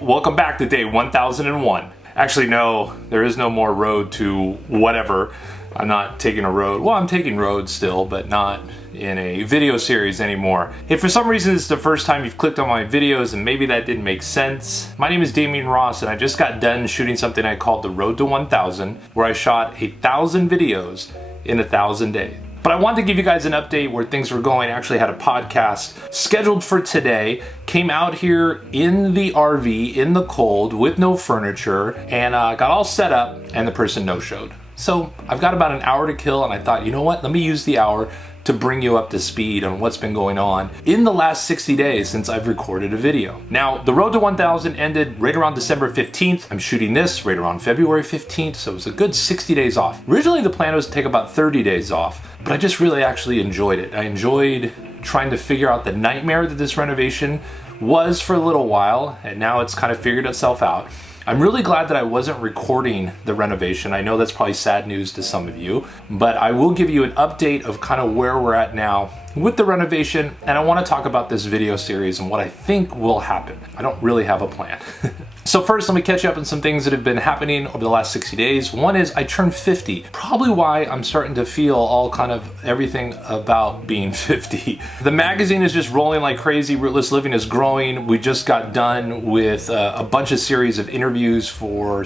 welcome back to day 1001. Actually, no, there is no more road to whatever. I'm not taking a road. Well, I'm taking roads still, but not in a video series anymore. If for some reason it's the first time you've clicked on my videos and maybe that didn't make sense, my name is Damian Ross and I just got done shooting something I called the Road to 1000, where I shot 1,000 videos in 1,000 days. But I wanted to give you guys an update where things were going. I actually had a podcast scheduled for today. Came out here in the RV in the cold with no furniture and got all set up and the person no-showed. So I've got about an hour to kill and I thought, you know what? Let me use the hour to bring you up to speed on what's been going on in the last 60 days since I've recorded a video. Now, the Road to 1000 ended right around December 15th. I'm shooting this right around February 15th, so it was a good 60 days off. Originally, the plan was to take about 30 days off, but I just really actually enjoyed it. I enjoyed trying to figure out the nightmare that this renovation was for a little while, and now it's kind of figured itself out. I'm really glad that I wasn't recording the renovation. I know that's probably sad news to some of you, but I will give you an update of kind of where we're at now with the renovation, and I want to talk about this video series and what I think will happen. I don't really have a plan. So first, let me catch you up on some things that have been happening over the last 60 days. One is I turned 50. Probably why I'm starting to feel all kind of everything about being 50. The magazine is just rolling like crazy. Rootless Living is growing. We just got done with a bunch of series of interviews for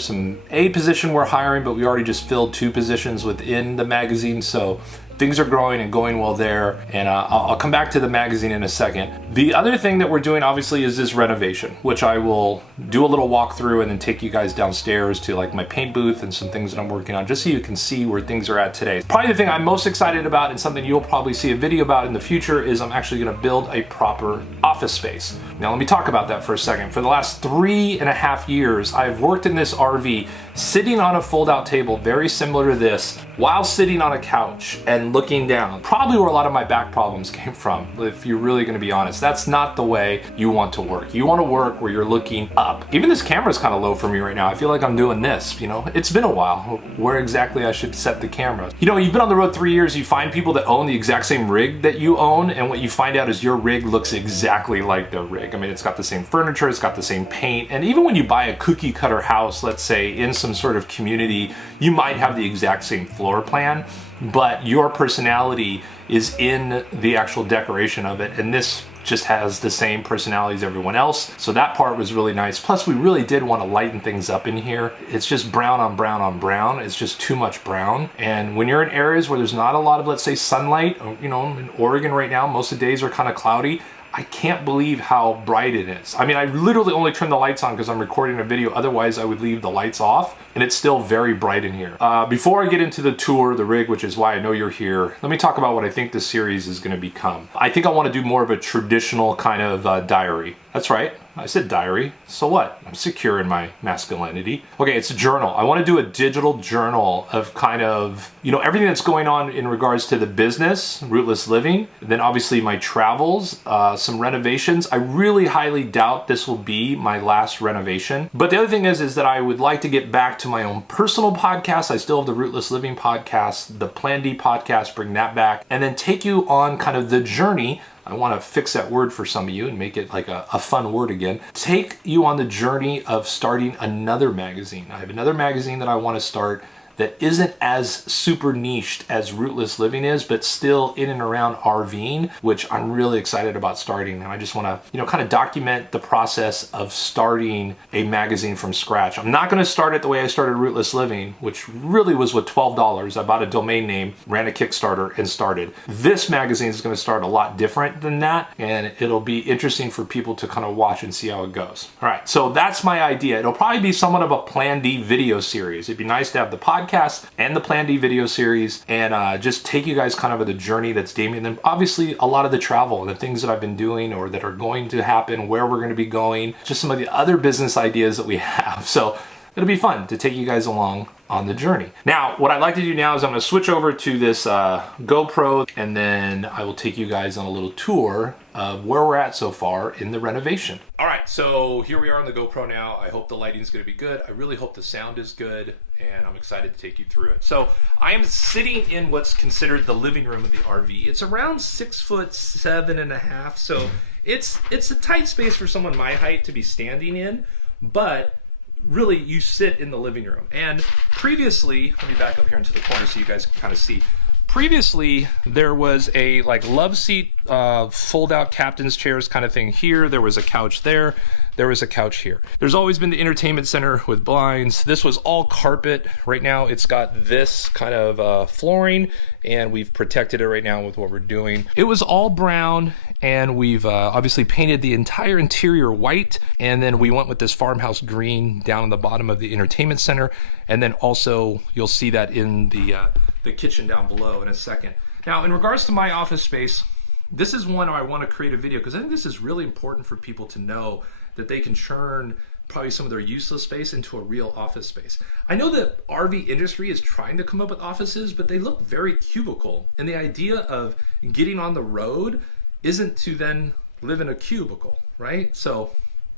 a position we're hiring, but we already just filled 2 positions within the magazine. So things are growing and going well there, and I'll come back to the magazine in a second. The other thing that we're doing obviously is this renovation, which I will do a little walkthrough and then take you guys downstairs to like my paint booth and some things that I'm working on, just so you can see where things are at today. Probably the thing I'm most excited about and something you'll probably see a video about in the future is I'm actually gonna build a proper office space. Now let me talk about that for a second. For the last 3.5 years, I've worked in this RV sitting on a fold-out table very similar to this while sitting on a couch and looking down. Probably where a lot of my back problems came from, if you're really gonna be honest. That's not the way you want to work. You wanna work where you're looking up. Even this camera's kind of low for me right now. I feel like I'm doing this, you know? It's been a while where exactly I should set the camera. You know, you've been on the road 3 years, you find people that own the exact same rig that you own, and what you find out is your rig looks exactly like their rig. I mean, it's got the same furniture, it's got the same paint, and even when you buy a cookie cutter house, let's say in some sort of community, you might have the exact same floor plan, but your personality is in the actual decoration of it, and this just has the same personality as everyone else. So that part was really nice. Plus, we really did want to lighten things up in here. It's just brown on brown on brown. It's just too much brown. And when you're in areas where there's not a lot of, let's say, sunlight, you know, in Oregon right now, most of the days are kind of cloudy. I can't believe how bright it is. I mean, I literally only turn the lights on because I'm recording a video. Otherwise, I would leave the lights off, and it's still very bright in here. Before I get into the tour, the rig, which is why I know you're here, let me talk about what I think this series is going to become. I think I want to do more of a traditional kind of diary. That's right, I said diary. So what? I'm secure in my masculinity. Okay, it's a journal. I want to do a digital journal of kind of, you know, everything that's going on in regards to the business, Rootless Living, and then obviously my travels, some renovations. I really highly doubt this will be my last renovation. But the other thing is that I would like to get back to my own personal podcast. I still have the Rootless Living podcast, the Plan D podcast, bring that back, and then take you on kind of the journey. I want to fix that word for some of you and make it like a fun word again. Take you on the journey of starting another magazine. I have another magazine that I want to start that isn't as super niched as Rootless Living is, but still in and around RVing, which I'm really excited about starting. And I just want to, you know, kind of document the process of starting a magazine from scratch. I'm not going to start it the way I started Rootless Living, which really was with $12. I bought a domain name, ran a Kickstarter, and started. This magazine is going to start a lot different than that, and it'll be interesting for people to kind of watch and see how it goes. All right, so that's my idea. It'll probably be somewhat of a Plan D video series. It'd be nice to have the podcast and the Plan D video series and just take you guys kind of the journey that's Damian. And obviously a lot of the travel and the things that I've been doing or that are going to happen, where we're going to be going, just some of the other business ideas that we have. So it'll be fun to take you guys along on the journey. Now, what I'd like to do now is I'm going to switch over to this GoPro, and then I will take you guys on a little tour of where we're at so far in the renovation. All right, so here we are on the GoPro now. I hope the lighting's going to be good. I really hope the sound is good, and I'm excited to take you through it. So I am sitting in what's considered the living room of the RV. It's around 6'7.5", so it's a tight space for someone my height to be standing in. but really you sit in the living room. And previously, let me back up here into the corner so you guys can kind of see. Previously, there was a like love seat, fold out captain's chairs kind of thing here. There was a couch there. There was a couch here. There's always been the entertainment center with blinds. This was all carpet. Right now it's got this kind of flooring, and we've protected it right now with what we're doing. It was all brown, and we've obviously painted the entire interior white, and then we went with this farmhouse green down on the bottom of the entertainment center, and then also you'll see that in the kitchen down below in a second. Now, in regards to my office space, this is one I want to create a video because I think this is really important for people to know that they can churn probably some of their useless space into a real office space. I know the RV industry is trying to come up with offices, but they look very cubicle. And the idea of getting on the road isn't to then live in a cubicle, right? So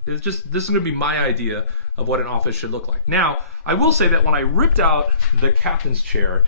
it's just, this is gonna be my idea of what an office should look like. Now, I will say that when I ripped out the captain's chair,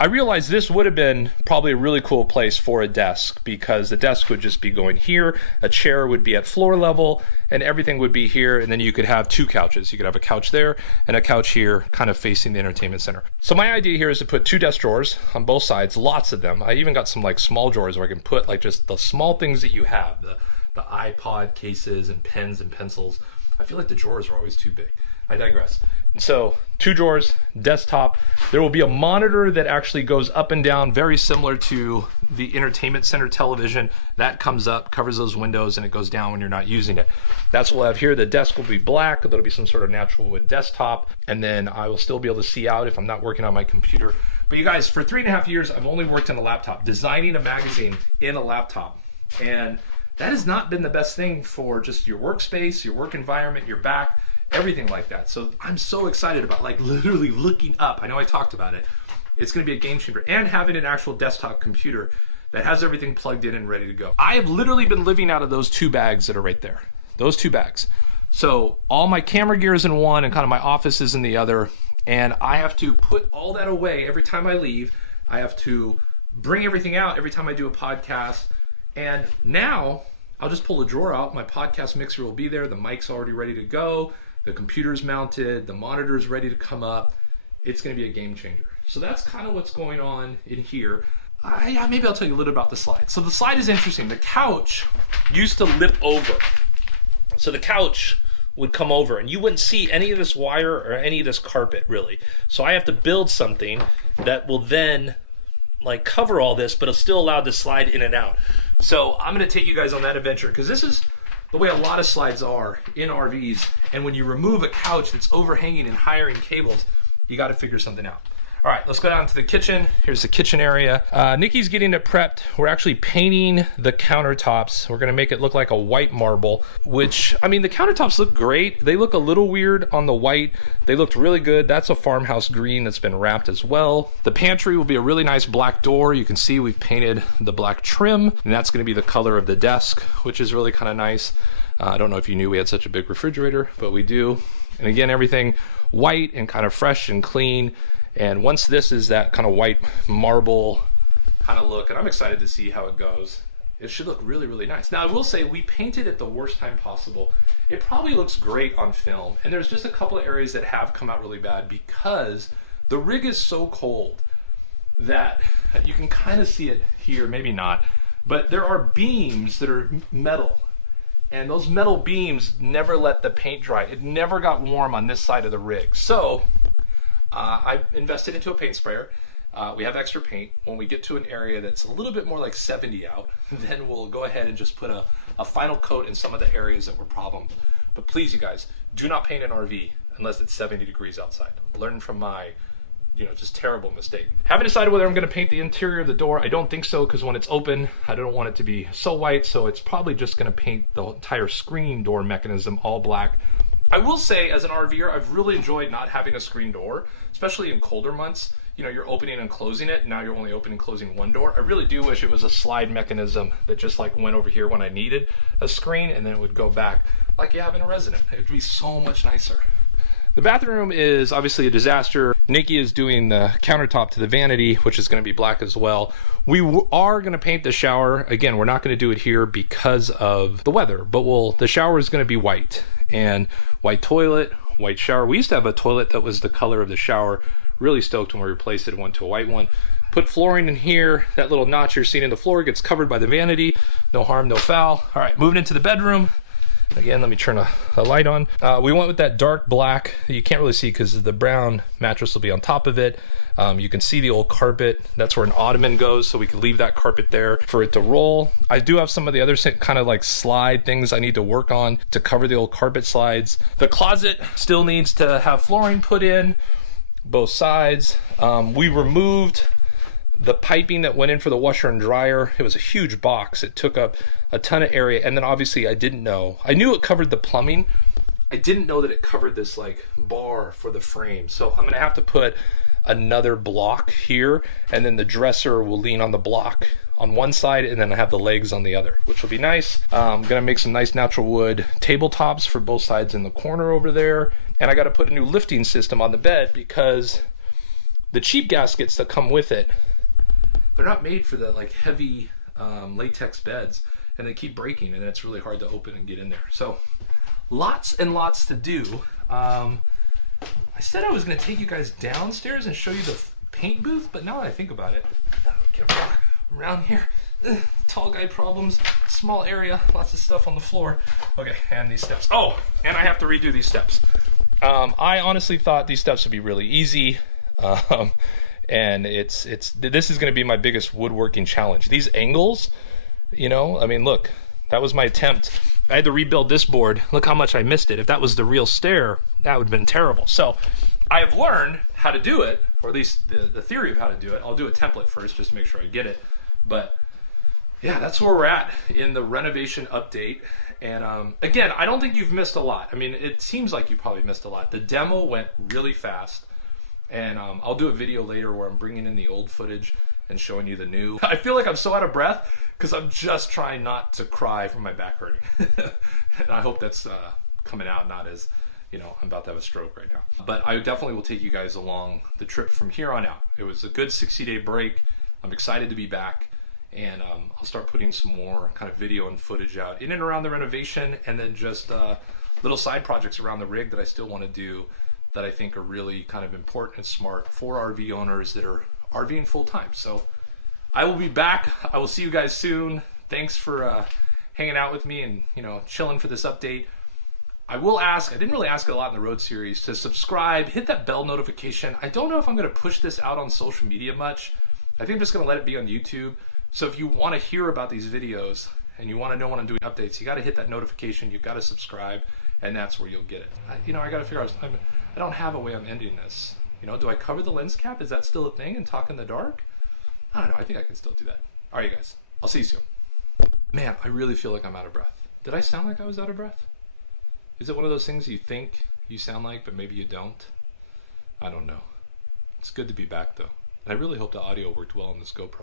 I realized this would have been probably a really cool place for a desk, because the desk would just be going here, a chair would be at floor level, and everything would be here, and then you could have two couches. You could have a couch there and a couch here kind of facing the entertainment center. So my idea here is to put two desk drawers on both sides, lots of them. I even got some like small drawers where I can put like just the small things that you have, the iPod cases and pens and pencils. I feel like the drawers are always too big. I digress. So two drawers, desktop. There will be a monitor that actually goes up and down, very similar to the entertainment center television. That comes up, covers those windows, and it goes down when you're not using it. That's what we'll have here. The desk will be black. There'll be some sort of natural wood desktop, and then I will still be able to see out if I'm not working on my computer. But you guys, for 3.5 years, I've only worked on a laptop, designing a magazine in a laptop. And that has not been the best thing for just your workspace, your work environment, your back, everything like that. So I'm so excited about like literally looking up. I know I talked about it. It's gonna be a game changer, and having an actual desktop computer that has everything plugged in and ready to go. I have literally been living out of those two bags that are right there. Those two bags. So all my camera gear is in one and kind of my office is in the other. And I have to put all that away every time I leave. I have to bring everything out every time I do a podcast. And now I'll just pull a drawer out. My podcast mixer will be there. The mic's already ready to go. The computer's mounted, the monitor's ready to come up. It's gonna be a game changer. So that's kind of what's going on in here. Maybe I'll tell you a little about the slide. So the slide is interesting. The couch used to lip over. So the couch would come over and you wouldn't see any of this wire or any of this carpet really. So I have to build something that will then like cover all this, but it'll still allow this slide in and out. So I'm gonna take you guys on that adventure, because this is the way a lot of slides are in RVs. And when you remove a couch that's overhanging and hiring cables, you got to figure something out. All right, let's go down to the kitchen. Here's the kitchen area. Nikki's getting it prepped. We're actually painting the countertops. We're gonna make it look like a white marble, which, I mean, the countertops look great. They look a little weird on the white. They looked really good. That's a farmhouse green that's been wrapped as well. The pantry will be a really nice black door. You can see we've painted the black trim, and that's gonna be the color of the desk, which is really kind of nice. I don't know if you knew we had such a big refrigerator, but we do. And again, everything white and kind of fresh and clean. And once this is that kind of white marble kind of look, and I'm excited to see how it goes. It should look really, really nice. Now, I will say we painted at the worst time possible. It probably looks great on film. And there's just a couple of areas that have come out really bad because the rig is so cold that you can kind of see it here, maybe not, but there are beams that are metal. And those metal beams never let the paint dry. It never got warm on this side of the rig. So I invested into a paint sprayer. We have extra paint. When we get to an area that's a little bit more like 70 out, then we'll go ahead and just put a final coat in some of the areas that were problems. But please, you guys, do not paint an RV unless it's 70 degrees outside. Learn from my just terrible mistake. Haven't decided whether I'm gonna paint the interior of the door. I don't think so, because when it's open, I don't want it to be so white, so it's probably just gonna paint the entire screen door mechanism all black. I will say, as an RVer, I've really enjoyed not having a screen door, especially in colder months. You're opening and closing it, now you're only opening and closing one door. I really do wish it was a slide mechanism that just like went over here when I needed a screen, and then it would go back like you have in a resident. It would be so much nicer. The bathroom is obviously a disaster. Nikki is doing the countertop to the vanity, which is going to be black as well. We are going to paint the shower. Again, we're not going to do it here because of the weather, but the shower is going to be white. and white toilet, white shower. We used to have a toilet that was the color of the shower. Really stoked when we replaced it and went to a white one. Put flooring in here. That little notch you're seeing in the floor gets covered by the vanity. No harm, no foul. All right, moving into the bedroom. Again, let me turn a light on. We went with that dark black. You can't really see because the brown mattress will be on top of it. You can see the old carpet. That's where an ottoman goes, so we can leave that carpet there for it to roll. I do have some of the other kind of like slide things I need to work on to cover the old carpet slides. The closet still needs to have flooring put in, both sides. We removed the piping that went in for the washer and dryer. It was a huge box. It took up a ton of area. And then obviously I didn't know. I knew it covered the plumbing. I didn't know that it covered this like bar for the frame. So I'm gonna have to put another block here, and then the dresser will lean on the block on one side, and then I have the legs on the other, which will be nice. I'm gonna make some nice natural wood tabletops for both sides in the corner over there. And I gotta put a new lifting system on the bed because the cheap gaskets that come with it, they're not made for the like heavy latex beds, and they keep breaking, and it's really hard to open and get in there. So lots and lots to do. I said I was gonna take you guys downstairs and show you the paint booth, but now that I think about it, can't walk around here. Tall guy problems, small area, lots of stuff on the floor. Okay, and these steps. Oh, and I have to redo these steps. I honestly thought these steps would be really easy. And this is going to be my biggest woodworking challenge. These angles, you know, I mean, look, that was my attempt. I had to rebuild this board. Look how much I missed it. If that was the real stair, that would have been terrible. So I have learned how to do it, or at least the theory of how to do it. I'll do a template first just to make sure I get it. But yeah, that's where we're at in the renovation update. And again, I don't think you've missed a lot. I mean, it seems like you probably missed a lot. The demo went really fast. And I'll do a video later where I'm bringing in the old footage and showing you the new. I feel like I'm so out of breath because I'm just trying not to cry from my back hurting. And I hope that's coming out not as, you know, I'm about to have a stroke right now. But I definitely will take you guys along the trip from here on out. It was a good 60-day break. I'm excited to be back. And I'll start putting some more kind of video and footage out in and around the renovation, and then just little side projects around the rig that I still want to do that I think are really kind of important and smart for RV owners that are RVing full time. So I will be back. I will see you guys soon. Thanks for hanging out with me and, you know, chilling for this update. I will ask, I didn't really ask it a lot in the road series, to subscribe, hit that bell notification. I don't know if I'm going to push this out on social media much. I think I'm just going to let it be on YouTube. So if you want to hear about these videos and you want to know when I'm doing updates, you got to hit that notification. You've got to subscribe, and that's where you'll get it. I got to figure out, I don't have a way I'm ending this. You know, do I cover the lens cap? Is that still a thing and talk in the dark? I don't know. I think I can still do that. All right, you guys. I'll see you soon. Man, I really feel like I'm out of breath. Did I sound like I was out of breath? Is it one of those things you think you sound like, but maybe you don't? I don't know. It's good to be back, though. And I really hope the audio worked well on this GoPro.